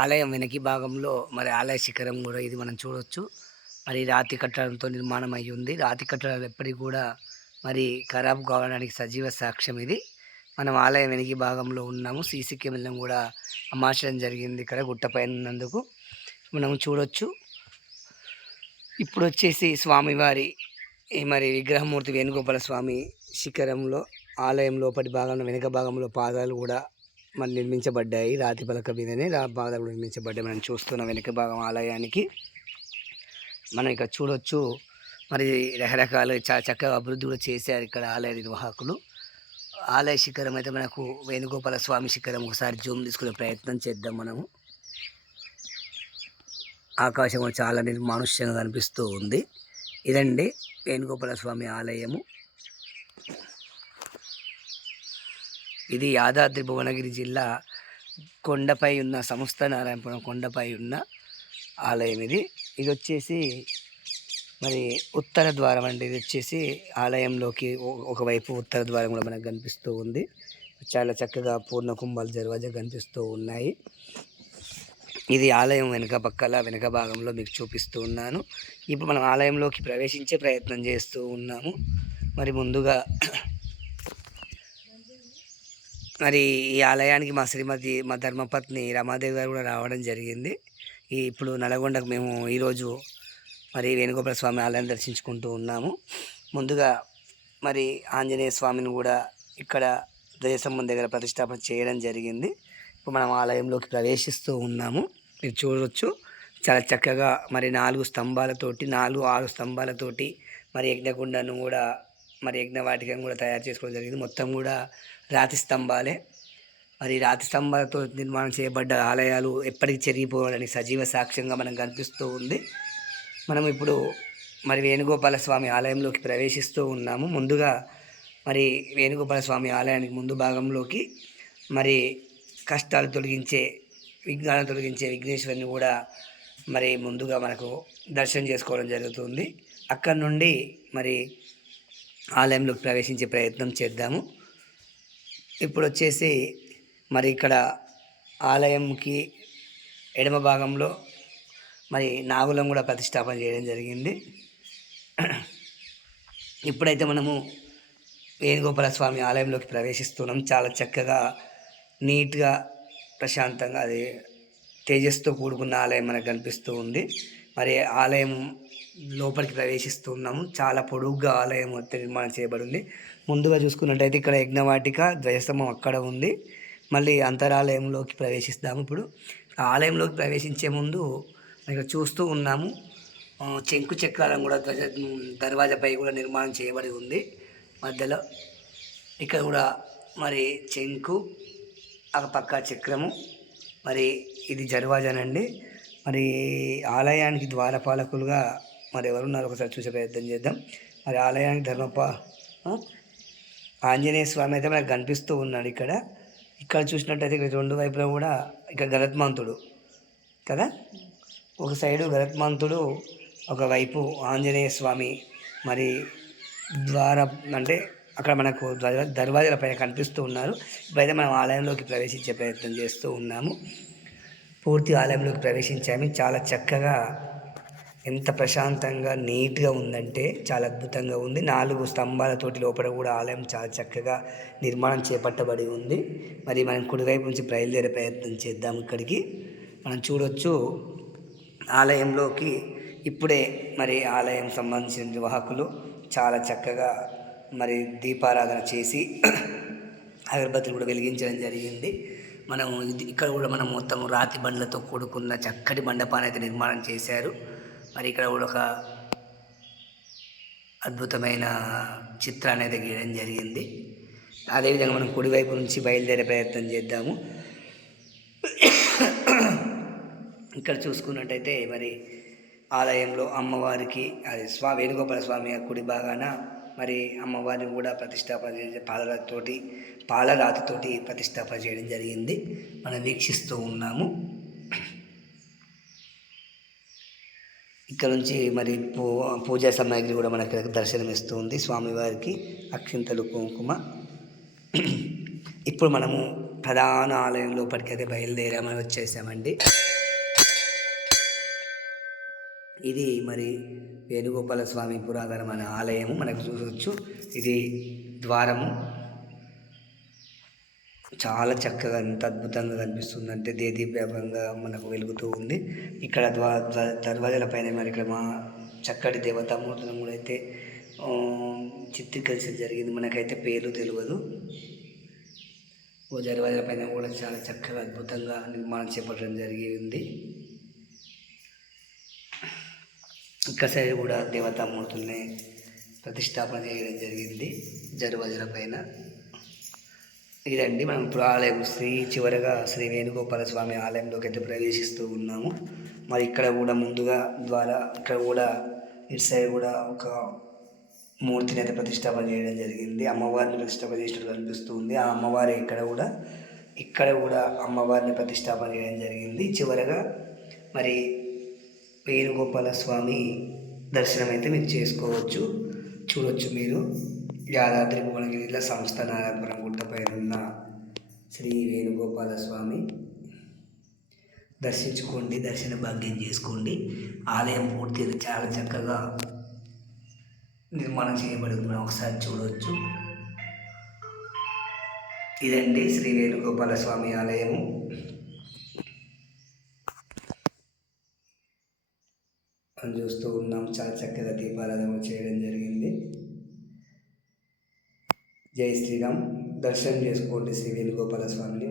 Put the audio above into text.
ఆలయం వెనక భాగంలో మరి ఆలయ శిఖరం కూడా ఇది మనం చూడవచ్చు మరి రాతి కట్టడంతో నిర్మాణం అయి ఉంది. రాతి కట్టడాలు ఎప్పటికి కూడా మరి ఖరాబ్ కావడానికి సజీవ సాక్ష్యం ఇది. మనం ఆలయం వెనక భాగంలో ఉన్నాము. సీసీ కెమెరాలను కూడా అమార్చడం జరిగింది ఇక్కడ గుట్టపైన ఉన్నందుకు మనం చూడొచ్చు. ఇప్పుడు వచ్చేసి స్వామివారి ఈ మరి విగ్రహమూర్తి వేణుగోపాల స్వామి శిఖరంలో ఆలయం లోపటి భాగంలో వెనుక భాగంలో పాదాలు కూడా మరి నిర్మించబడ్డాయి. రాతి పలక మీదనే రా నిర్మించబడ్డాయి. మనం చూస్తున్న వెనుక భాగం ఆలయానికి. మనం ఇక్కడ చూడొచ్చు మరి రకరకాల చాలా చక్కగా అభివృద్ధి కూడా చేశారు ఇక్కడ ఆలయ నిర్వాహకులు. ఆలయ శిఖరం అయితే మనకు వేణుగోపాల స్వామి శిఖరం ఒకసారి జూమ్ తీసుకునే ప్రయత్నం చేద్దాం మనము. ఆకాశం చాలా నిర్మానుష్యంగా కనిపిస్తూ ఉంది. ఇదండి వేణుగోపాల స్వామి ఆలయము. ఇది యాదాద్రి భువనగిరి జిల్లా కొండపై ఉన్న సంస్థ నారాయణపురం కొండపై ఉన్న ఆలయం ఇది. ఇది వచ్చేసి మరి ఉత్తర ద్వారం అండి. ఇది వచ్చేసి ఆలయంలోకి ఒకవైపు ఉత్తర ద్వారం కూడా మనకు కనిపిస్తూ ఉంది. చాలా చక్కగా పూర్ణ కుంభాలు దర్వాజా కనిపిస్తూ ఉన్నాయి. ఇది ఆలయం వెనుక పక్కల వెనుక భాగంలో మీకు చూపిస్తూ ఉన్నాను. ఇప్పుడు మనం ఆలయంలోకి ప్రవేశించే ప్రయత్నం చేస్తూ ఉన్నాము. మరి ముందుగా మరి ఈ ఆలయానికి మా శ్రీమతి మా ధర్మపత్ని రమాదేవి గారు కూడా రావడం జరిగింది. ఈ ఇప్పుడు నల్గొండకు మేము ఈరోజు మరి వేణుగోపాల స్వామి ఆలయం దర్శించుకుంటూ ఉన్నాము. ముందుగా మరి ఆంజనేయ స్వామిని కూడా ఇక్కడ దేశం దగ్గర ప్రతిష్టాపన చేయడం జరిగింది. ఇప్పుడు మనం ఆలయంలోకి ప్రవేశిస్తూ ఉన్నాము. మీరు చూడవచ్చు చాలా చక్కగా మరి నాలుగు స్తంభాలతోటి నాలుగు ఆరు స్తంభాలతోటి మరి యజ్ఞకుండను కూడా మరి యజ్ఞవాటికను కూడా తయారు చేసుకోవడం జరిగింది. మొత్తం కూడా రాతి స్తంభాలే. మరి రాతి స్తంభాలతో నిర్మాణం చేయబడ్డ ఆలయాలు ఎప్పటికీ చెరిగిపోవాలని సజీవ సాక్ష్యంగా మనం కనిపిస్తూ ఉంది. మనం ఇప్పుడు మరి వేణుగోపాల స్వామి ఆలయంలోకి ప్రవేశిస్తూ ఉన్నాము. ముందుగా మరి వేణుగోపాల స్వామి ఆలయానికి ముందు భాగంలోకి మరి కష్టాలు తొలగించే విఘ్నాలను తొలగించే విఘ్నేశ్వరిని కూడా మరి ముందుగా మనకు దర్శనం చేసుకోవడం జరుగుతుంది. అక్కడ నుండి మరి ఆలయంలోకి ప్రవేశించే ప్రయత్నం చేద్దాము. ఇప్పుడు వచ్చేసి మరి ఇక్కడ ఆలయంకి ఎడమ భాగంలో మరి నాగులం కూడా ప్రతిష్టాపన చేయడం జరిగింది. ఇప్పుడైతే మనము వేణుగోపాల స్వామి ఆలయంలోకి ప్రవేశిస్తున్నాం. చాలా చక్కగా నీట్గా ప్రశాంతంగా అది తేజస్తో కూడుకున్న ఆలయం మనకు కనిపిస్తూ ఉంది. మరి ఆలయం లోపలికి ప్రవేశిస్తున్నాము. చాలా పొడుగ్గా ఆలయం నిర్మాణం చేయబడి ఉంది ముందుగా చూసుకున్నట్టయితే ఇక్కడ యజ్ఞవాటిక ధ్వజస్తంభం అక్కడ ఉంది. మళ్ళీ అంతరాలయంలోకి ప్రవేశిస్తాము ఇప్పుడు. ఆలయంలోకి ప్రవేశించే ముందు ఇక్కడ చూస్తూ ఉన్నాము. చెంకు చక్రాలను కూడా ధ్వజ దర్వాజాపై కూడా నిర్మాణం చేయబడి ఉంది. మధ్యలో ఇక్కడ కూడా మరి చెంకు ఆ పక్క చక్రము. మరి ఇది జర్వాజానండి మరి ఆలయానికి ద్వారపాలకులుగా మరి ఎవరున్నారు ఒకసారి చూసే ప్రయత్నం చేద్దాం. మరి ఆలయానికి ధర్మప ఆంజనేయ స్వామి అయితే మనకు కనిపిస్తూ ఉన్నాడు ఇక్కడ. ఇక్కడ చూసినట్టయితే ఇక్కడ రెండు వైపులా కూడా ఇక్కడ గరత్మంతుడు కదా? ఒక సైడు గరత్మంతుడు ఒకవైపు ఆంజనేయ స్వామి. మరి ద్వార అంటే అక్కడ మనకు దర్వాజల దర్వాజాల పైన కనిపిస్తూ ఉన్నారు. ఇప్పుడైతే మనం ఆలయంలోకి ప్రవేశించే ప్రయత్నం చేస్తూ ఉన్నాము. పూర్తి ఆలయంలోకి ప్రవేశించాము. చాలా చక్కగా ఎంత ప్రశాంతంగా నీట్గా ఉందంటే చాలా అద్భుతంగా ఉంది. నాలుగు స్తంభాలతోటి లోపల కూడా ఆలయం చాలా చక్కగా నిర్మాణం చేపట్టబడి ఉంది. మరి మనం కుడివైపు నుంచి బయలుదేరే ప్రయత్నం చేద్దాం ఇక్కడికి. మనం చూడొచ్చు ఆలయంలోకి ఇప్పుడే మరి ఆలయం సంబంధించిన నిర్వాహకులు చాలా చక్కగా మరి దీపారాధన చేసి అగరబత్తులు కూడా వెలిగించడం జరిగింది. మనం ఇది- ఇక్కడ కూడా మనం మొత్తం రాతి బండ్లతో కూడుకున్న చక్కటి మండపాన్ని అయితే నిర్మాణం చేశారు. మరి ఇక్కడ కూడా ఒక అద్భుతమైన చిత్రాన్ని అయితే గీయడం జరిగింది. అదేవిధంగా మనం కుడివైపు నుంచి బయలుదేరే ప్రయత్నం చేద్దాము. ఇక్కడ చూసుకున్నట్టయితే మరి ఆలయంలో అమ్మవారికి అది స్వా వేణుగోపాల స్వామి కుడి భాగాన మరి అమ్మవారిని కూడా ప్రతిష్టాపన చేసే పాలరాతితోటి పాలరాతితోటి ప్రతిష్టాపన చేయడం జరిగింది. మనం వీక్షిస్తూ ఉన్నాము. ఇక్కడ నుంచి మరి పూ పూజా సామాగ్రి కూడా మనకి దర్శనం ఇస్తుంది స్వామివారికి అక్షింతలు కుంకుమ. ఇప్పుడు మనము ప్రధాన ఆలయం లోపలికైతే బయలుదేరామని వచ్చేసామండి. ఇది మరి వేణుగోపాల స్వామి పురాతనమైన ఆలయము మనకు చూడవచ్చు ఇది ద్వారము. చాలా చక్కగా ఎంత అద్భుతంగా కనిపిస్తుందంటే దేదీప్యాపంగా మనకు వెలుగుతూ ఉంది. ఇక్కడ ద్వా దర్వాజల పైన మరి ఇక్కడ మా చక్కటి దేవతామూర్తులను కూడా అయితే చిత్రీకరించడం జరిగింది. మనకైతే పేరు తెలియదు ఓ దర్వాజాల పైన కూడా చాలా చక్కగా అద్భుతంగా నిర్మాణం చేపట్టడం జరిగింది. ఇక్కడ సైడ్ కూడా దేవతామూర్తుల్ని ప్రతిష్టాపన చేయడం జరిగింది. జరువజల పైన. ఇదండి. మనం ఇప్పుడు ఆలయం శ్రీ చివరగా శ్రీ వేణుగోపాల స్వామి ఆలయంలోకి అయితే ప్రవేశిస్తూ ఉన్నాము. మరి ఇక్కడ కూడా ముందుగా ద్వారా ఇక్కడ కూడా ఇటు సైడ్ కూడా ఒక మూర్తిని అయితే ప్రతిష్టాపన చేయడం జరిగింది. అమ్మవారిని ప్రతిష్టాపన చేసినట్టు కనిపిస్తుంది. ఆ అమ్మవారి ఇక్కడ కూడా ఇక్కడ కూడా అమ్మవారిని ప్రతిష్టాపన చేయడం జరిగింది. చివరగా మరి వేణుగోపాల స్వామి దర్శనం అయితే మీరు చేసుకోవచ్చు. చూడొచ్చు మీరు. యాదాద్రి భువనగిరిల సంస్థ నారాయణపురం గుట్టపై ఉన్న శ్రీ వేణుగోపాల స్వామి దర్శించుకోండి దర్శన భాగ్యం చేసుకోండి. ఆలయం పూర్తి చాలా చక్కగా నిర్మాణం చేయబడి మనం ఒకసారి చూడవచ్చు ఇదండి శ్రీ వేణుగోపాల స్వామి ఆలయము. మనం చూస్తూ ఉన్నాం. చాలా చక్కగా దీపారాధన చేయడం జరిగింది. జై శ్రీరామ్. దర్శనం చేసుకోండి శ్రీ వేణుగోపాల స్వామిని.